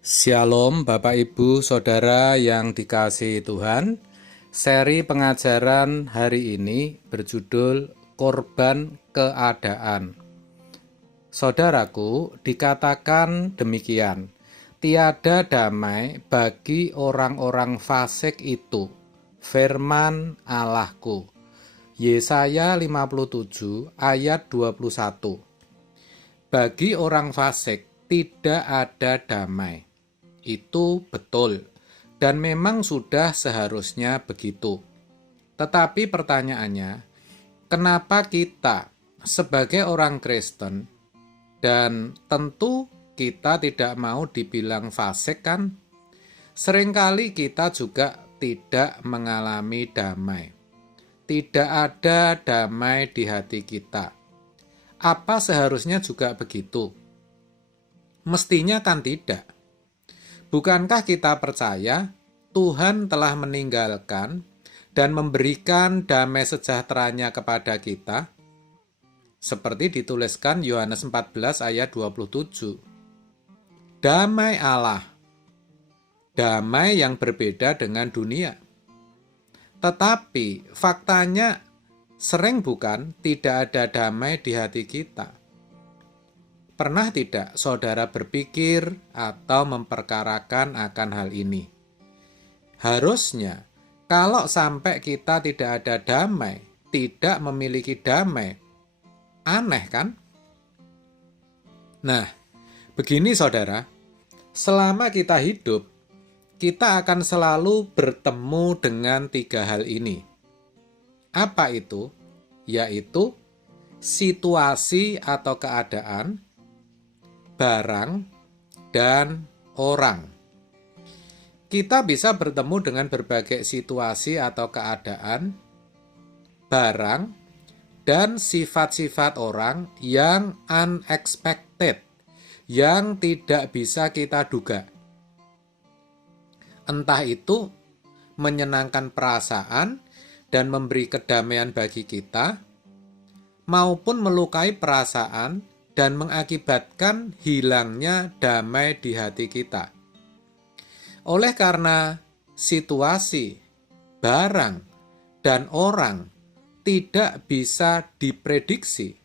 Shalom Bapak Ibu Saudara yang dikasihi Tuhan. Seri pengajaran hari ini berjudul Korban Keadaan. Saudaraku, dikatakan demikian, tiada damai bagi orang-orang fasik itu, firman Allahku. Yesaya 57 ayat 21. Bagi orang fasik tidak ada damai. Itu betul, dan memang sudah seharusnya begitu. Tetapi pertanyaannya, kenapa kita sebagai orang Kristen, dan tentu kita tidak mau dibilang fasik kan? Seringkali kita juga tidak mengalami damai. Tidak ada damai di hati kita. Apa seharusnya juga begitu? Mestinya kan tidak. Bukankah kita percaya Tuhan telah meninggalkan dan memberikan damai sejahteranya kepada kita? Seperti dituliskan Yohanes 14 ayat 27. Damai Allah, damai yang berbeda dengan dunia. Tetapi faktanya sering bukan tidak ada damai di hati kita. Pernah tidak saudara berpikir atau memperkarakan akan hal ini? Harusnya, kalau sampai kita tidak ada damai, tidak memiliki damai, aneh kan? Nah, begini saudara, selama kita hidup, kita akan selalu bertemu dengan tiga hal ini. Apa itu? Yaitu situasi atau keadaan, barang, dan orang. Kita bisa bertemu dengan berbagai situasi atau keadaan, barang, dan sifat-sifat orang yang unexpected, yang tidak bisa kita duga. Entah itu menyenangkan perasaan dan memberi kedamaian bagi kita, maupun melukai perasaan dan mengakibatkan hilangnya damai di hati kita. Oleh karena situasi, barang, dan orang tidak bisa diprediksi,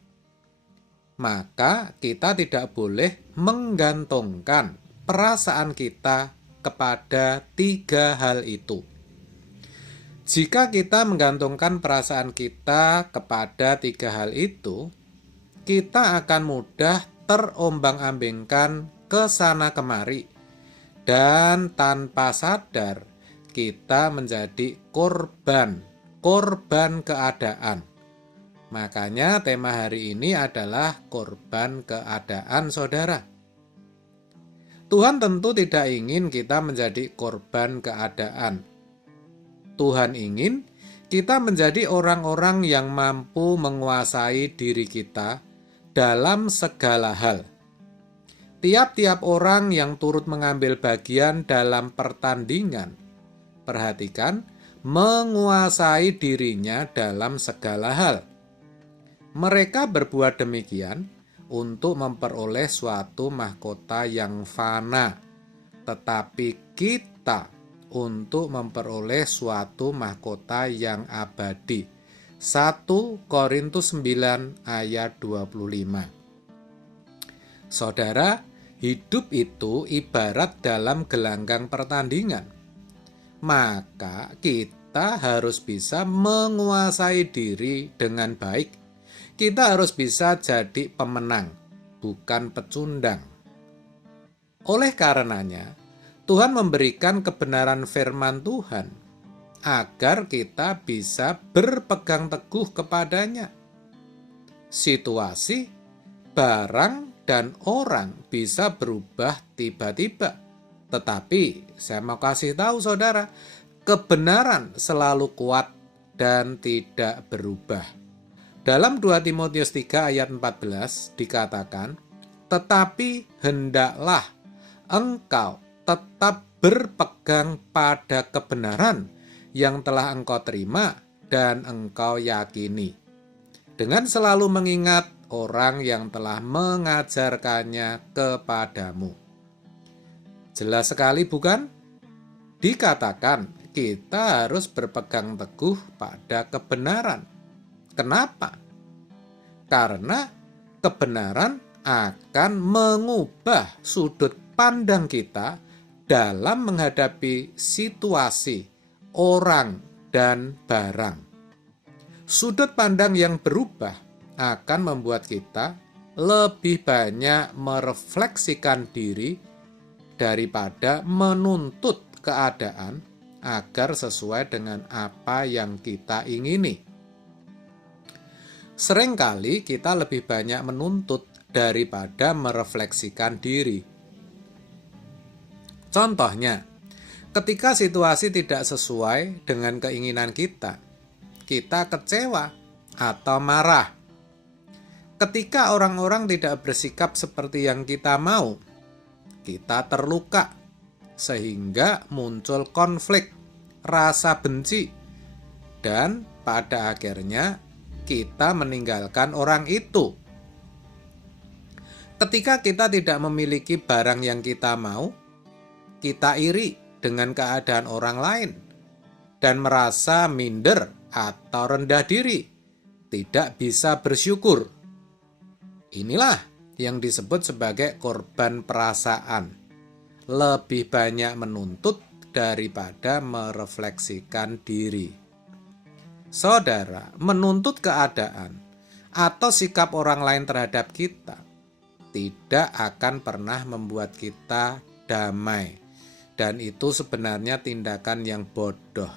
maka kita tidak boleh menggantungkan perasaan kita kepada tiga hal itu. Jika kita menggantungkan perasaan kita kepada tiga hal itu, kita akan mudah terombang-ambingkan ke sana kemari, dan tanpa sadar kita menjadi korban keadaan. Makanya tema hari ini adalah korban keadaan, saudara. Tuhan tentu tidak ingin kita menjadi korban keadaan. Tuhan ingin kita menjadi orang-orang yang mampu menguasai diri kita dalam segala hal. Tiap-tiap orang yang turut mengambil bagian dalam pertandingan, perhatikan, menguasai dirinya dalam segala hal. Mereka berbuat demikian untuk memperoleh suatu mahkota yang fana, tetapi kita untuk memperoleh suatu mahkota yang abadi. 1 Korintus 9 ayat 25. Saudara, hidup itu ibarat dalam gelanggang pertandingan. Maka kita harus bisa menguasai diri dengan baik. Kita harus bisa jadi pemenang, bukan pecundang. Oleh karenanya, Tuhan memberikan kebenaran firman Tuhan agar kita bisa berpegang teguh kepadanya. Situasi, barang, dan orang bisa berubah tiba-tiba. Tetapi saya mau kasih tahu saudara, kebenaran selalu kuat dan tidak berubah. Dalam 2 Timotius 3 ayat 14 dikatakan, tetapi hendaklah engkau tetap berpegang pada kebenaran yang telah engkau terima dan engkau yakini, dengan selalu mengingat orang yang telah mengajarkannya kepadamu. Jelas sekali bukan? Dikatakan kita harus berpegang teguh pada kebenaran. Kenapa? Karena kebenaran akan mengubah sudut pandang kita dalam menghadapi situasi, orang, dan barang. Sudut pandang yang berubah akan membuat kita lebih banyak merefleksikan diri daripada menuntut keadaan agar sesuai dengan apa yang kita ingini. Seringkali kita lebih banyak menuntut daripada merefleksikan diri. Contohnya, ketika situasi tidak sesuai dengan keinginan kita kecewa atau marah. Ketika orang-orang tidak bersikap seperti yang kita mau, kita terluka, sehingga muncul konflik, rasa benci, dan pada akhirnya kita meninggalkan orang itu. Ketika kita tidak memiliki barang yang kita mau, kita iri dengan keadaan orang lain dan merasa minder atau rendah diri, tidak bisa bersyukur. Inilah yang disebut sebagai korban perasaan. Lebih banyak menuntut daripada merefleksikan diri. Saudara, menuntut keadaan atau sikap orang lain terhadap kita tidak akan pernah membuat kita damai. Dan itu sebenarnya tindakan yang bodoh.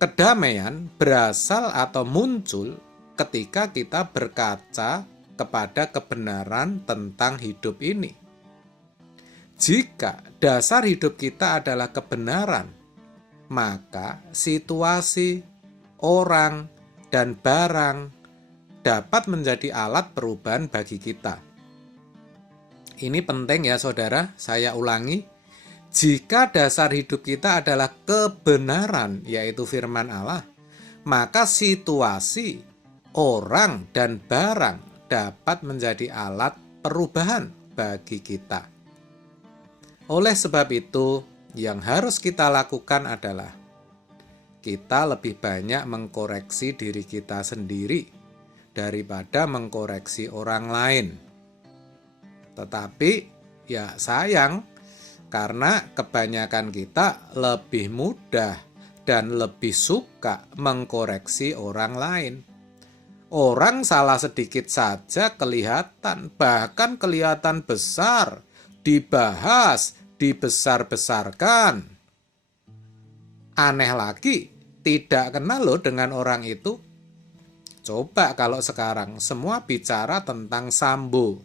Kedamaian berasal atau muncul ketika kita berkaca kepada kebenaran tentang hidup ini. Jika dasar hidup kita adalah kebenaran, maka situasi, orang, dan barang dapat menjadi alat perubahan bagi kita. Ini penting ya saudara, saya ulangi. Jika dasar hidup kita adalah kebenaran, yaitu firman Allah, maka situasi, orang, dan barang dapat menjadi alat perubahan bagi kita. Oleh sebab itu, yang harus kita lakukan adalah kita lebih banyak mengkoreksi diri kita sendiri daripada mengkoreksi orang lain. Tetapi, ya sayang, karena kebanyakan kita lebih mudah dan lebih suka mengkoreksi orang lain. Orang salah sedikit saja kelihatan, bahkan kelihatan besar, dibahas, dibesar-besarkan. Aneh lagi, tidak kenal loh dengan orang itu. Coba kalau sekarang semua bicara tentang Sambo.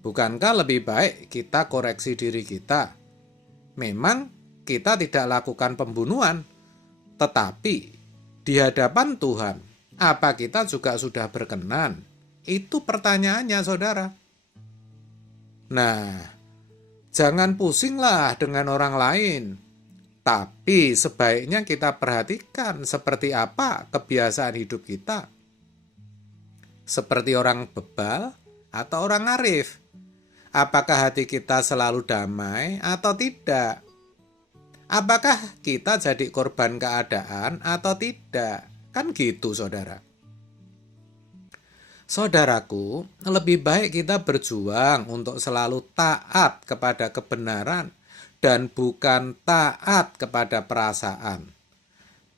Bukankah lebih baik kita koreksi diri kita? Memang kita tidak lakukan pembunuhan, tetapi di hadapan Tuhan, apa kita juga sudah berkenan? Itu pertanyaannya, saudara. Nah, jangan pusinglah dengan orang lain, tapi sebaiknya kita perhatikan seperti apa kebiasaan hidup kita. Seperti orang bebal atau orang arif. Apakah hati kita selalu damai atau tidak? Apakah kita jadi korban keadaan atau tidak? Kan gitu, saudara. Saudaraku, lebih baik kita berjuang untuk selalu taat kepada kebenaran dan bukan taat kepada perasaan.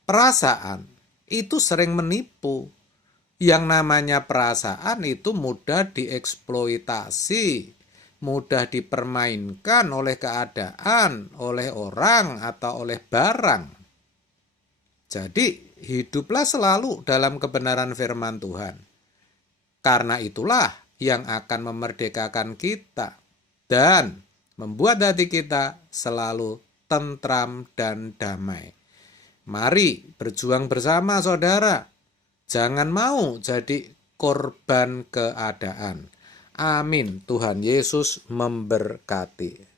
Perasaan itu sering menipu. Yang namanya perasaan itu mudah dieksploitasi, mudah dipermainkan oleh keadaan, oleh orang, atau oleh barang. Jadi, hiduplah selalu dalam kebenaran firman Tuhan. Karena itulah yang akan memerdekakan kita dan membuat hati kita selalu tentram dan damai. Mari berjuang bersama, saudara. Jangan mau jadi korban keadaan. Amin. Tuhan Yesus memberkati.